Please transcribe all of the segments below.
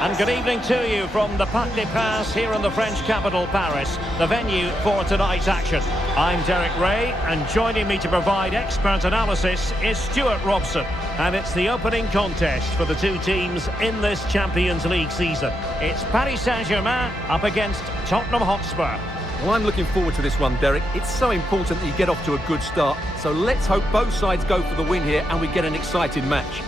And good evening to you from the Parc here in the French capital, Paris, the venue for tonight's action. I'm Derek Ray, and joining me to provide expert analysis is Stuart Robson. And it's the opening contest for the two teams in this Champions League season. It's Paris Saint-Germain up against Tottenham Hotspur. Well, I'm looking forward to this one, Derek. It's so important that you get off to a good start. So let's hope both sides go for the win here and we get an exciting match.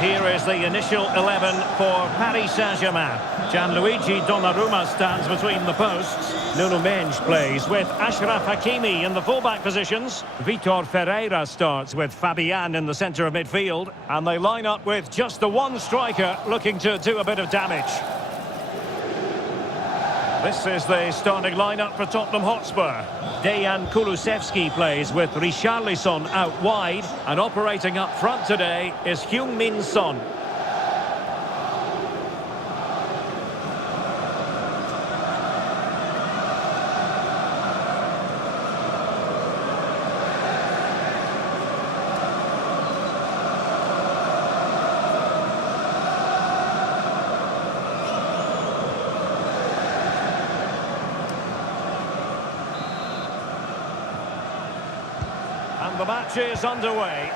Here is the initial 11 for Paris Saint-Germain. Gianluigi Donnarumma stands between the posts. Nuno Mendes plays with Achraf Hakimi in the fullback positions. Vitor Ferreira starts with Fabian in the centre of midfield. And they line up with just the one striker looking to do a bit of damage. This is the starting lineup for Tottenham Hotspur. Dejan Kulusevski plays with Richarlison out wide, and operating up front today is Heung-min Son. And the match is underway.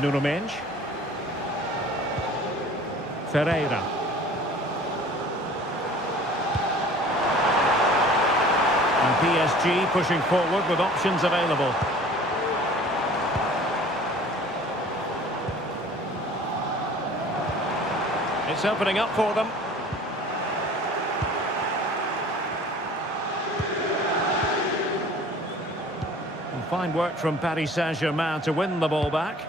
Nuno Mendes. Ferreira. And PSG pushing forward with options available. It's opening up for them. And fine work from Paris Saint-Germain to win the ball back.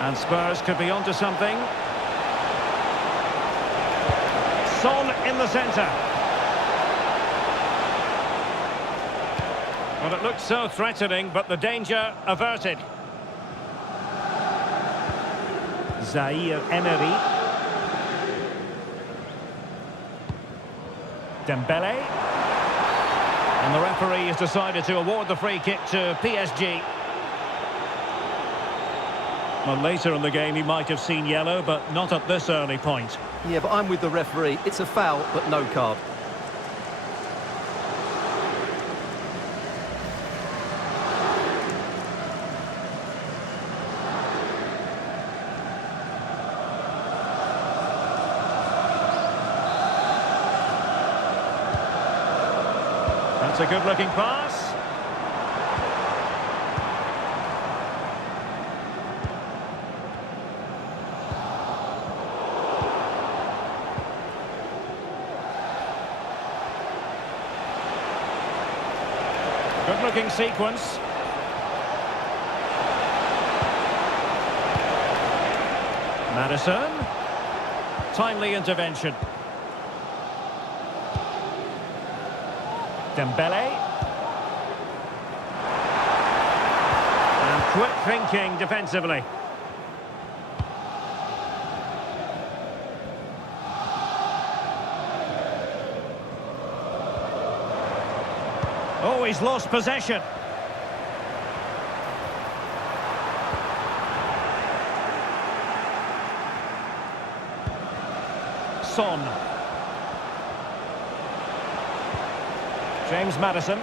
And Spurs could be onto something. Son in the centre. Well, it looked so threatening, but the danger averted. Zaire Emery. Dembele. And the referee has decided to award the free kick to PSG. Well, later in the game he might have seen yellow, but not at this early point. Yeah, but I'm with the referee. It's a foul, but no card. That's a good-looking pass. Good-looking sequence. Madison. Timely intervention. Dembele. And quick thinking defensively. Oh, he's lost possession. Son. James Maddison.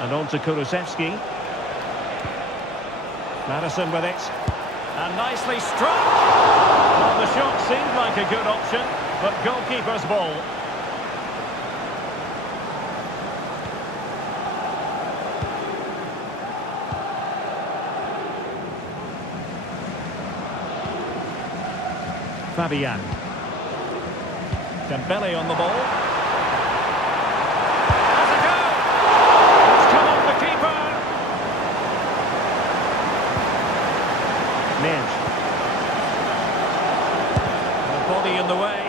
And on to Kulusevski. Maddison with it. And nicely struck. Well, the shot seemed like a good option, but goalkeeper's ball. Fabian. Dembele on the ball. Has a go! It's come off the keeper. Midge. The body in the way.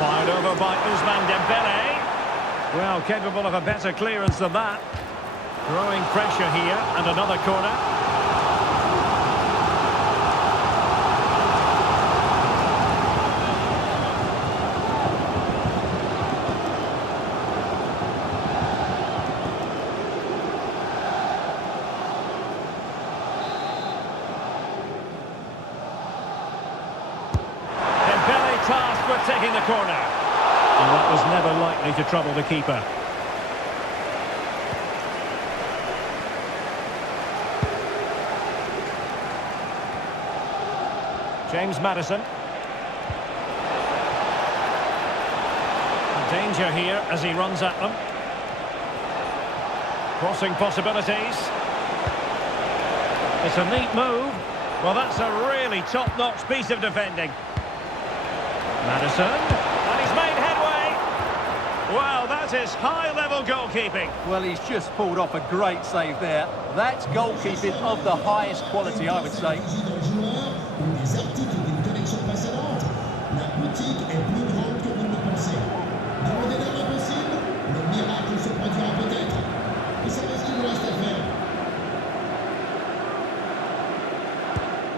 Fired over by Ousmane Dembele. Well, capable of a better clearance than that. Growing pressure here, and another corner. Tasked with taking the corner. And that was never likely to trouble the keeper. James Maddison. Danger here as he runs at them. Crossing possibilities. It's a neat move. Well, that's a really top-notch piece of defending. Maddison, and he's made headway. Well, that is high-level goalkeeping. Well, he's just pulled off a great save there. That's goalkeeping of the highest quality, I would say.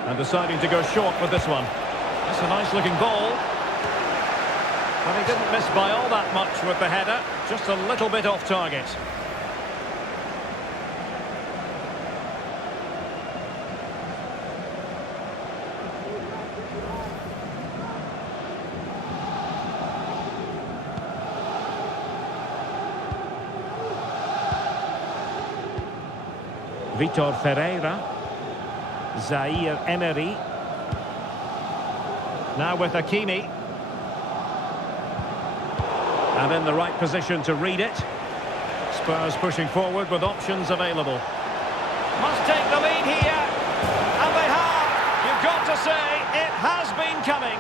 And deciding to go short with this one. That's a nice-looking ball. Well, he didn't miss by all that much with the header, just a little bit off target. Vitor Ferreira. Zaire Emery. Now with Hakimi. And in the right position to read it. Spurs pushing forward with options available. Must take the lead here. And they have. You've got to say, it has been coming.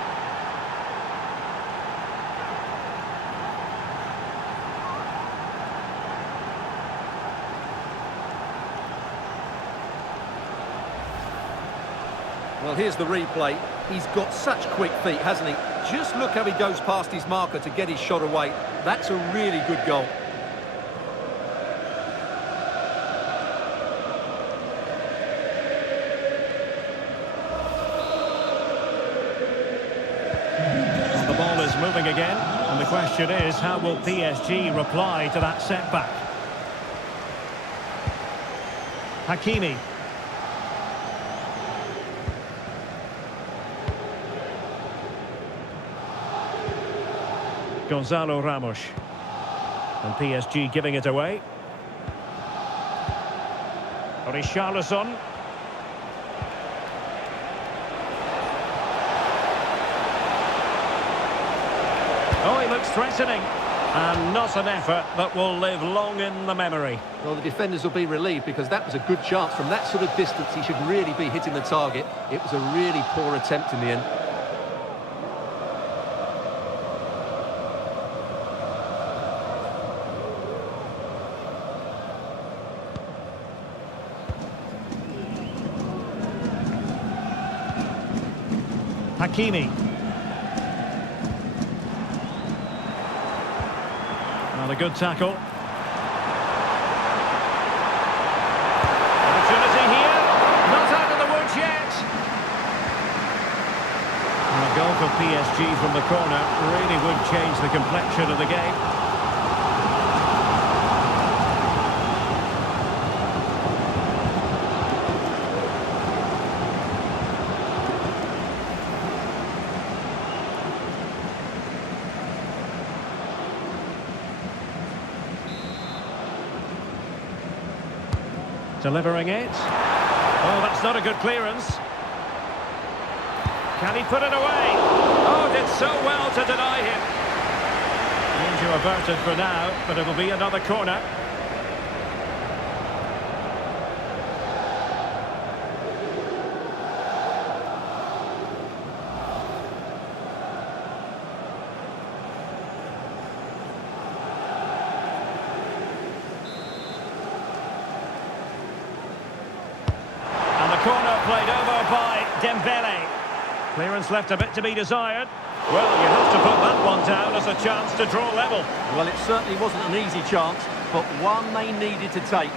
Well, here's the replay. He's got such quick feet, hasn't he? Just look how he goes past his marker to get his shot away. That's a really good goal. The ball is moving again, and the question is, how will PSG reply to that setback? Hakimi. Gonzalo Ramos. And PSG giving it away. Richarlison. Oh, he looks threatening. And not an effort that will live long in the memory. Well, the defenders will be relieved because that was a good chance. From that sort of distance, he should really be hitting the target. It was a really poor attempt in the end. Hakimi. Not a good tackle. Opportunity here. Not out of the woods yet. And a goal for PSG from the corner really would change the complexion of the game. Delivering it. Oh, that's not a good clearance. Can he put it away? Oh, did so well to deny him. Danger averted for now, but it'll be another corner. Corner played over by Dembele. Clearance left a bit to be desired. Well, you have to put that one down as a chance to draw level. Well, it certainly wasn't an easy chance, but one they needed to take.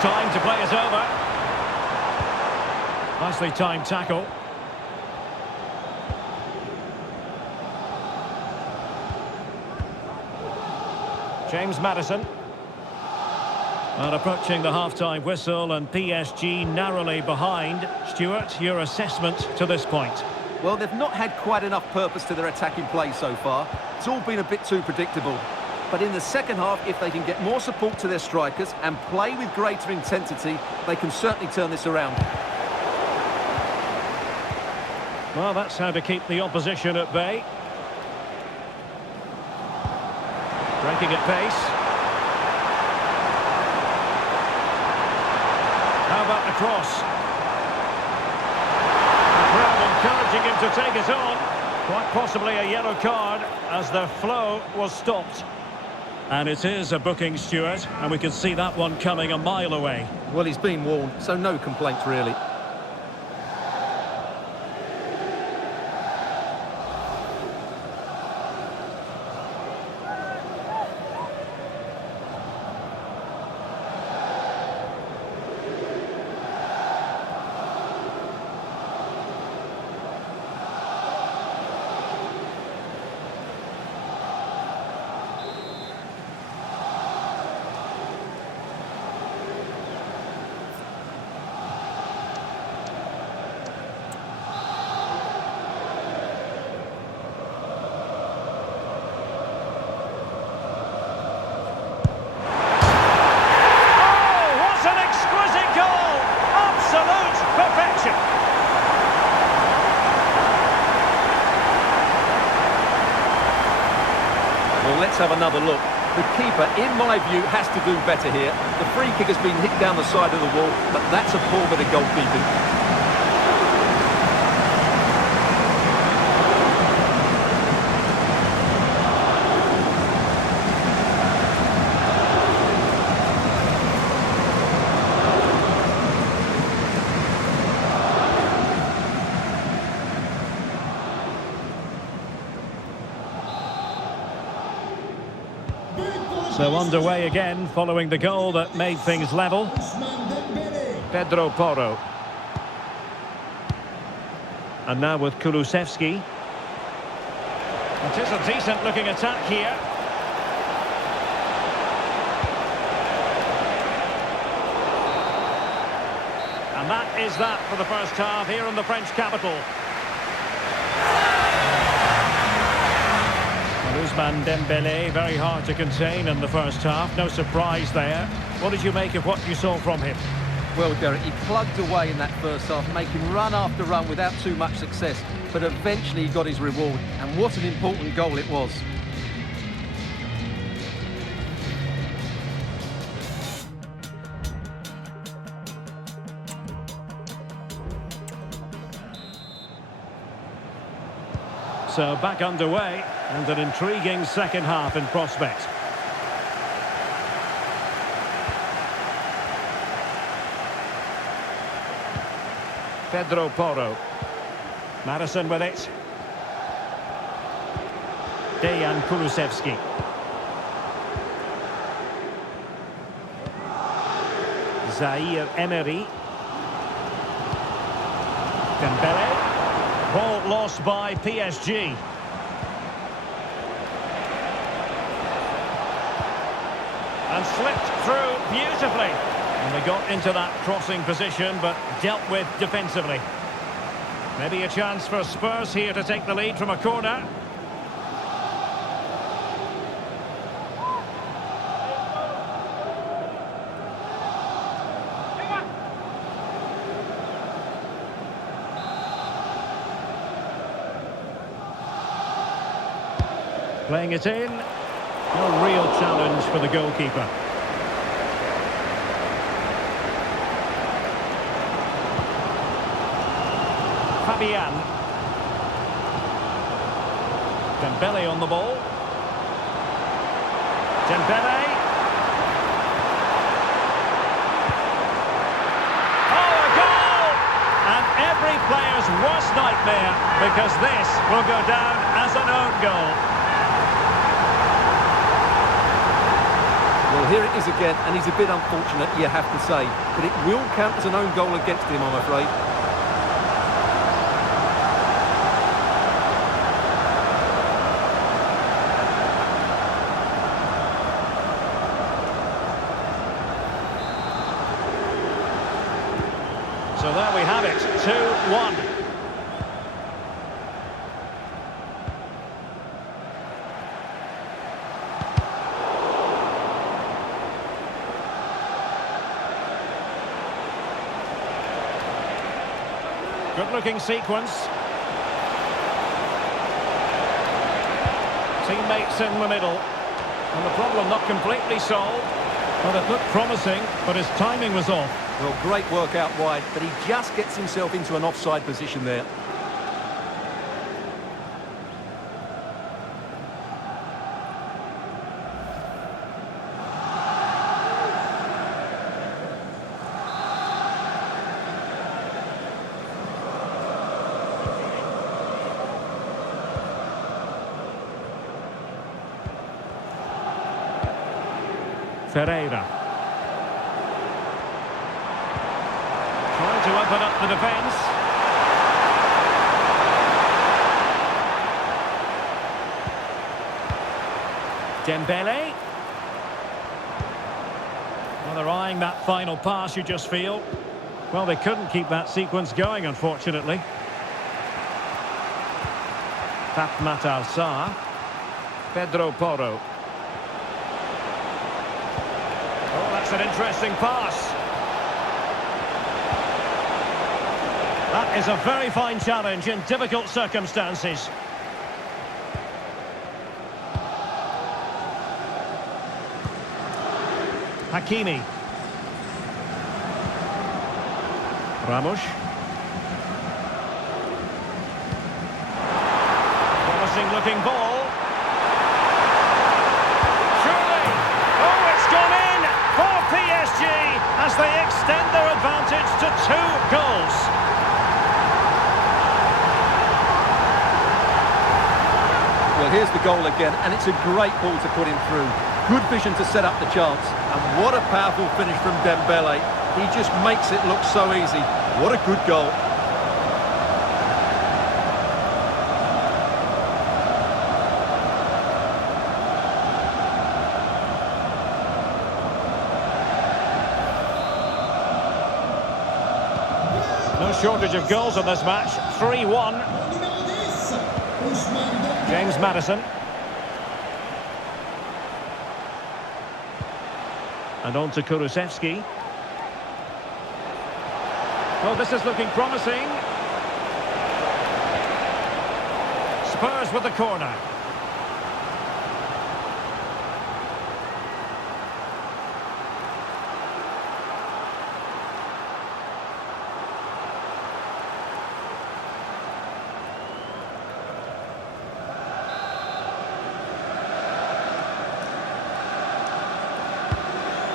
Time to play is over. Nicely timed tackle. James Maddison. And approaching the half-time whistle, and PSG narrowly behind. Stuart, your assessment to this point? Well, they've not had quite enough purpose to their attacking play so far. It's all been a bit too predictable. But in the second half, if they can get more support to their strikers and play with greater intensity, they can certainly turn this around. Well, that's how to keep the opposition at bay. Breaking at pace. How about the cross? The crowd encouraging him to take it on. Quite possibly a yellow card as the flow was stopped. And it is a booking, Stuart, and we can see that one coming a mile away. Well, he's been warned, so no complaints really. Let's have another look. The keeper, in my view, has to do better here. The free kick has been hit down the side of the wall, but that's a poor bit of goalkeeping. So underway again, following the goal that made things level. Pedro Porro. And now with Kulusevski. It is a decent-looking attack here. And that is that for the first half here in the French capital. Ousmane Dembele, very hard to contain in the first half. No surprise there. What did you make of what you saw from him? Well, Derek, he plugged away in that first half, making run after run without too much success. But eventually he got his reward. And what an important goal it was. So back underway, and an intriguing second half in prospect. Pedro Porro. Madison with it. Dejan Kulusevski. Zaire Emery. Dembele. Ball lost by PSG. And slipped through beautifully. And they got into that crossing position, but dealt with defensively. Maybe a chance for Spurs here to take the lead from a corner. Playing it in. No real challenge for the goalkeeper. Fabian. Dembele on the ball. Dembele. Oh, a goal! And every player's worst nightmare, because this will go down as an own goal. Well, here it is again, and he's a bit unfortunate, you have to say. But it will count as an own goal against him, I'm afraid. So there we have it, 2-1. Good-looking sequence. Teammates in the middle. And the problem not completely solved. Well, it looked promising, but his timing was off. Well, great work out wide, but he just gets himself into an offside position there. Ferreira. Trying to open up the defence. Dembele. Well, they're eyeing that final pass, you just feel. Well, they couldn't keep that sequence going, unfortunately. Fatmat Al-Sar. Pedro Porro. Oh, that's an interesting pass. That is a very fine challenge in difficult circumstances. Hakimi. Ramos. Promising looking ball. Surely. Oh, it's gone in for PSG as they extend their advantage to 2 goals. Well, here's the goal again, and it's a great ball to put him through. Good vision to set up the chance. And what a powerful finish from Dembele. He just makes it look so easy. What a good goal. No shortage of goals in this match. 3-1. James Maddison. And on to Kulusevski. Well, this is looking promising. Spurs with the corner.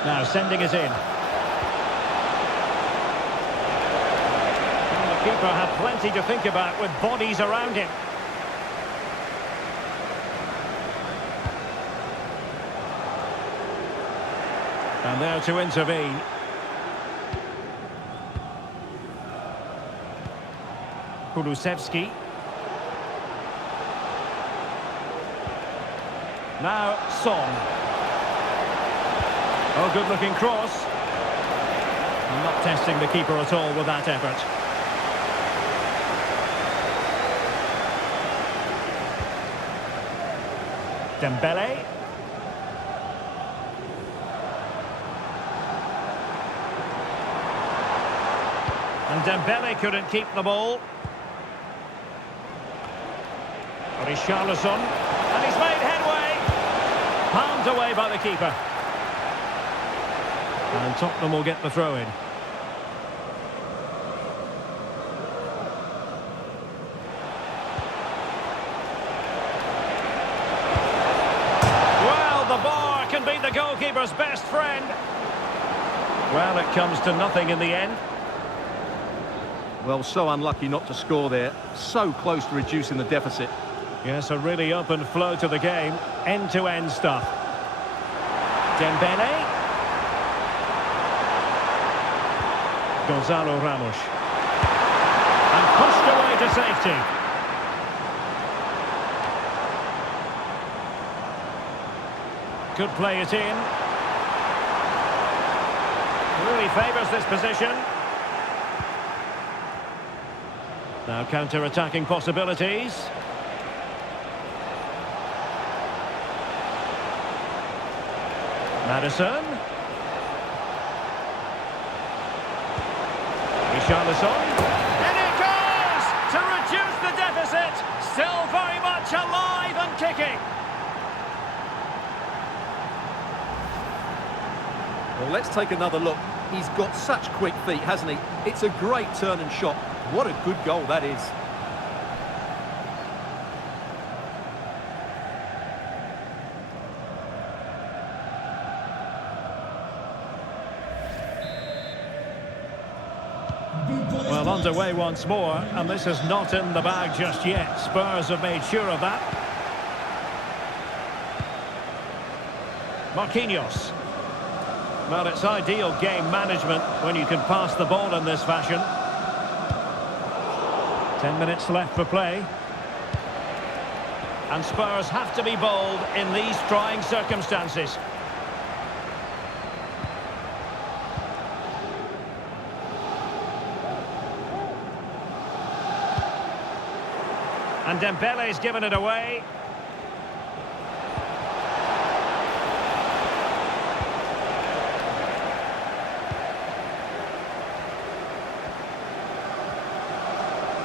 Now sending it in. And the keeper had plenty to think about with bodies around him. And there to intervene. Kulusevski. Now Son. Oh, good-looking cross. Not testing the keeper at all with that effort. Dembele. And Dembele couldn't keep the ball. Richarlison. And he's made headway. Palmed away by the keeper. And Tottenham will get the throw-in. Well, the bar can be the goalkeeper's best friend. Well, it comes to nothing in the end. Well, so unlucky not to score there. So close to reducing the deficit. Yes, a really open flow to the game. End-to-end stuff. Dembele. Gonzalo Ramos. And pushed away to safety. Could play it in. Really favours this position. Now counter-attacking possibilities. Maddison. Richarlison. And it goes! To reduce the deficit. Still very much alive and kicking. Well, let's take another look. He's got such quick feet, hasn't he? It's a great turn and shot. What a good goal that is. Well, underway once more, and this is not in the bag just yet. Spurs have made sure of that. Marquinhos. Well, it's ideal game management when you can pass the ball in this fashion. 10 minutes left for play. And Spurs have to be bold in these trying circumstances. And Dembele's given it away.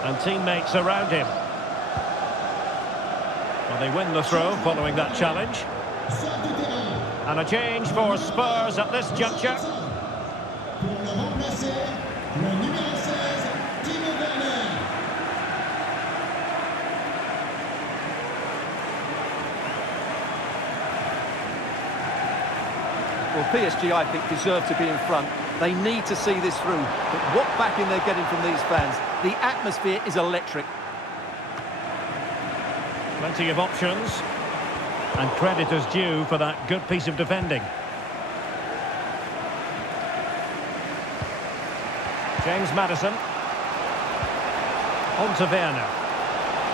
And teammates around him. Well, they win the throw following that challenge. And a change for Spurs at this juncture. Well, PSG, I think, deserve to be in front. They need to see this through. But what backing they're getting from these fans. The atmosphere is electric. Plenty of options. And credit is due for that good piece of defending. James Maddison. On to Werner.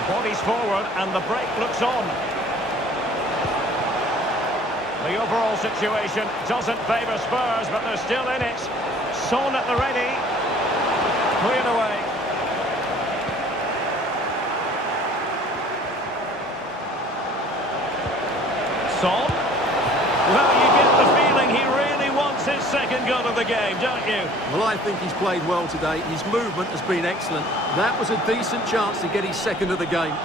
Bodies forward and the break looks on. The overall situation doesn't favour Spurs, but they're still in it. Son at the ready. Cleared away. Son. Well, you get the feeling he really wants his second goal of the game, don't you? Well, I think he's played well today. His movement has been excellent. That was a decent chance to get his second of the game.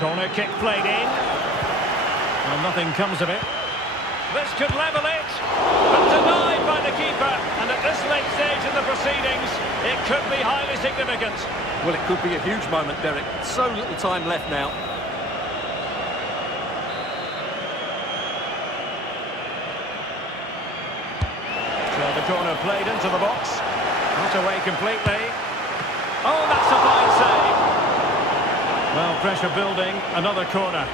Corner kick played in. Well, nothing comes of it. This could level it, but denied by the keeper. And at this late stage in the proceedings, it could be highly significant. Well, it could be a huge moment, Derek. So little time left now. So the corner played into the box. Not away completely. Oh, that's a fine save. Well, pressure building. Another corner.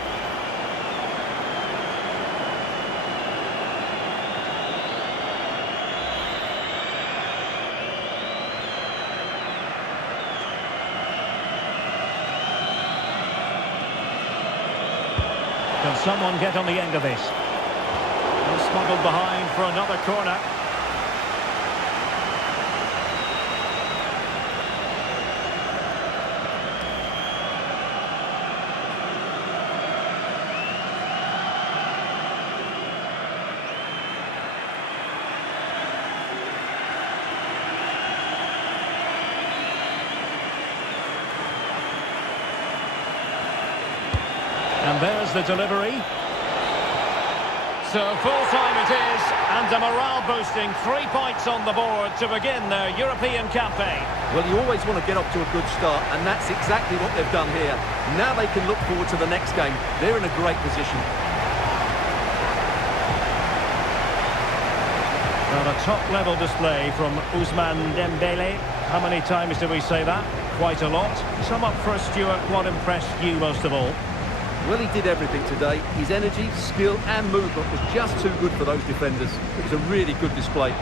Can someone get on the end of this? Smuggled behind for another corner. And there's the delivery. So full-time it is, and a morale-boosting 3 points on the board to begin their European campaign. Well, you always want to get off to a good start, and that's exactly what they've done here. Now they can look forward to the next game. They're in a great position. Well, a top-level display from Ousmane Dembele. How many times do we say that? Quite a lot. Sum up for Stuart, what impressed you most of all? Well, he did everything today. His energy, skill and movement was just too good for those defenders. It was a really good display.